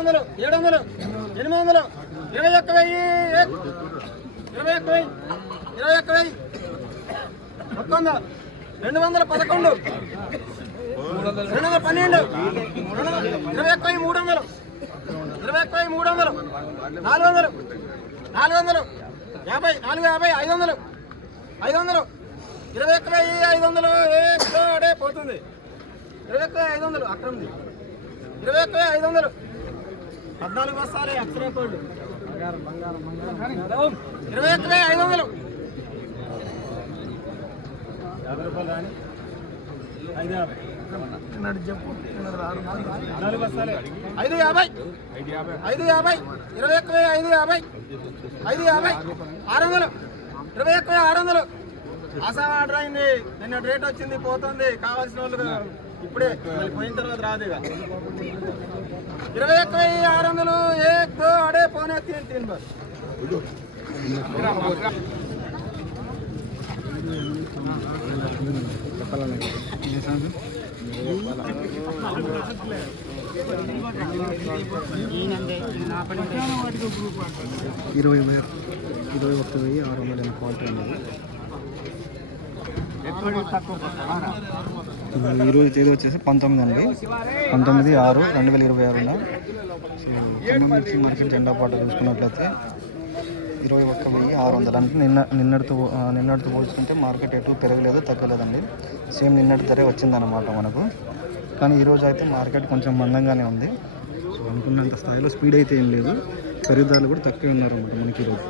700 700 800 21,000 21,000 21,000 100 211 212 21,300 21,300 400 450 500 21,500 పోతుంది 21,500 అక్రమ్ది 21,500 14 బస్తాలే అక్షర కోళ్ళు 21,500 50 రూపాయలు రాని 550 చెప్పు 4 బస్తాలే 550 21,550 600 21,600 ఆసాం ఆర్డర్ అయింది. నిన్న రేట్ వచ్చింది పోతుంది. కావాల్సిన వాళ్ళు ఇప్పుడే మళ్ళీ పోయిన తర్వాత రాదు. ఇక 21,600 ఏక్ అడే పోనే తీన్ బస్ 21,600 క్వాలిటీ అనేది. ఈరోజు తేదీ వచ్చేసి 19 అండి, 19/6/2026. సో మార్కెట్ జెండా పాట చూసుకున్నట్లయితే 21,600 అంటే నిన్నటితో పోల్చుకుంటే మార్కెట్ ఎటు పెరగలేదు తగ్గలేదండి. సేమ్ నిన్నటి ధరే వచ్చిందన్నమాట మనకు. కానీ ఈరోజు అయితే మార్కెట్ కొంచెం మందంగానే ఉంది. సో అనుకున్నంత స్థాయిలో స్పీడ్ అయితే ఏం లేదు. ఖరీదారులు కూడా తక్కువ ఉన్నారు అన్నమాట మనకి ఈరోజు.